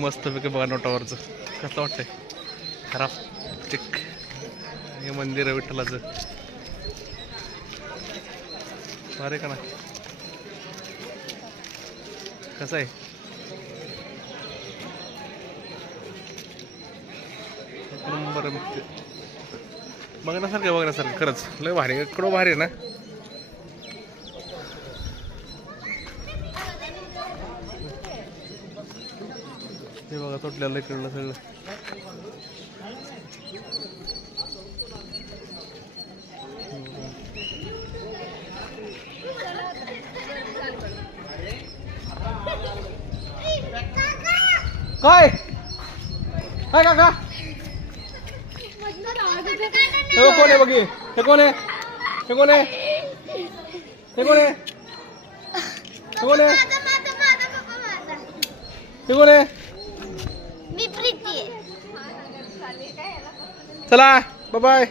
मस्त पैकी बघा नोटावरचं कसं वाटतंय खराब चिक. हे मंदिर आहे विठ्ठलाचं, अरे का ना कसं आहे नंबर बघण्यासारखं बघण्यासारखं खरंच लय भारी इकडं भारी आहे ना. हे बघा तुटलेलं इकडलं सगळं. काय काय काका हे कोण आहे बघी, हे कोण आहे, हे कोण आहे, हे कोण आहे, हे कोण आहे, हे कोण आहे. मी प्रीती. चला बाय बाय.